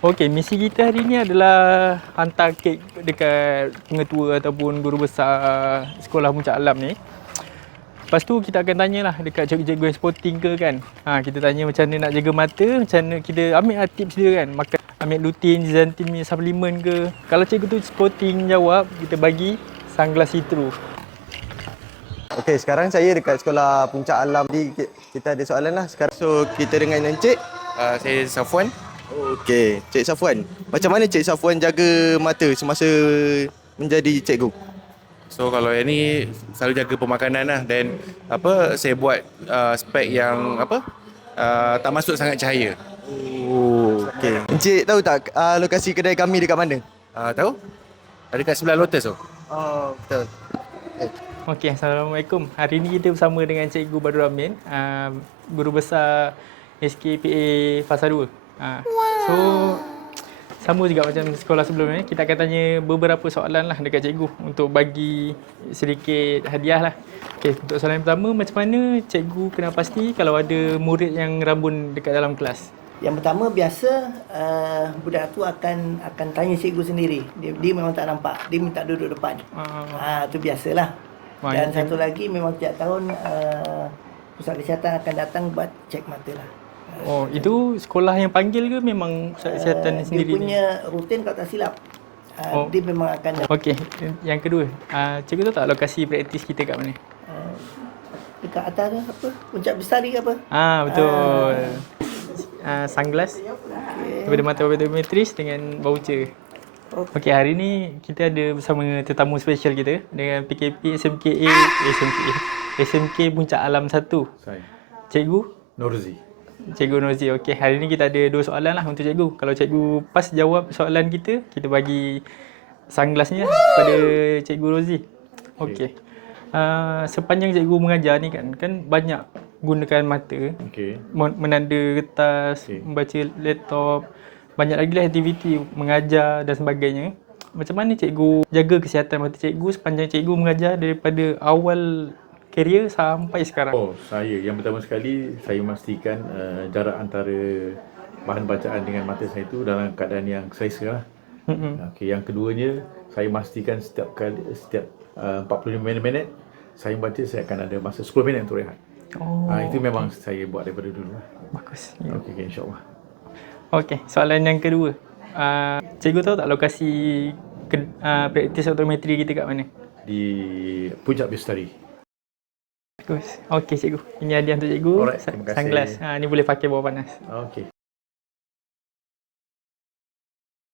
Okey, misi kita hari ni adalah hantar kek dekat pengetua ataupun guru besar sekolah Puncak Alam ni. Lepas tu kita akan tanyalah dekat cikgu-cikgu yang sporting ke kan. Kita tanya macam mana nak jaga mata, macam mana kita ambil tips dia kan. Makan, ambil lutein, zeaxanthin punya suplemen ke. Kalau cikgu tu sporting jawab, kita bagi sunglass see-through. Okey, sekarang saya dekat sekolah Puncak Alam. Kita ada soalan lah sekarang. So, kita dengan Encik. Saya Safwan. Okey, Cik Safwan. Macam mana Cik Safwan jaga mata semasa menjadi cikgu? So kalau yang ni selalu jaga pemakanan lah, dan saya buat spek yang tak masuk sangat cahaya. Oh, okey. Encik tahu tak lokasi kedai kami dekat mana? Tahu? Ada kat sebelah Lotus tu. Oh, betul. Okey, Assalamualaikum. Hari ni kita bersama dengan Cikgu Badrul Amin, guru besar SKPA Fasa 2. So, sama juga macam sekolah sebelumnya, kita akan tanya beberapa soalan lah dekat cikgu untuk bagi sedikit hadiah lah. Okey, untuk soalan yang pertama, macam mana cikgu kena pasti kalau ada murid yang rabun dekat dalam kelas? Yang pertama, biasa budak tu akan tanya cikgu sendiri. Dia memang tak nampak. Dia minta duduk depan. Itu biasalah. Dan satu lagi, memang tiap tahun pusat kesihatan akan datang buat cek mata lah. Itu sekolah yang panggil ke memang pusat kesihatan sendiri? Dia punya rutin kalau tak silap. Dia memang akan. Okey, yang kedua, cikgu tahu tak lokasi praktis kita kat mana? Dekat atas apa? Puncak Bestari ke apa? Betul. Sunglass daripada mata optometris dengan voucher. Okey, hari ni kita ada bersama tetamu special kita dengan PKP SMK Puncak Alam 1. Saya Cikgu Norzi. Cikgu Norzi. Okey, hari ni kita ada 2 soalan lah untuk cikgu. Kalau cikgu pas jawab soalan kita bagi sunglass ni lah kepada Cikgu Rozi. Okey. Sepanjang cikgu mengajar ni kan banyak gunakan mata. Menanda kertas, membaca laptop, banyak lagi lah aktiviti mengajar dan sebagainya. Macam mana cikgu jaga kesihatan mata cikgu sepanjang cikgu mengajar daripada awal karier sampai sekarang? Yang pertama sekali, saya memastikan jarak antara bahan bacaan dengan mata saya itu dalam keadaan yang selesa lah. Yang keduanya, saya memastikan setiap 45 minit saya membaca, saya akan ada masa 10 minit untuk rehat. Itu memang saya buat daripada dulu lah. Bagus. Okey, insyaAllah. Okey, soalan yang kedua. Cikgu tahu tak lokasi praktis optometri kita kat mana? Di Puncak Bestari. Bagus. Okey cikgu. Ini hadiah untuk cikgu. Alright, terima kasih. Sunglass. Ni boleh pakai bawah panas. Okey.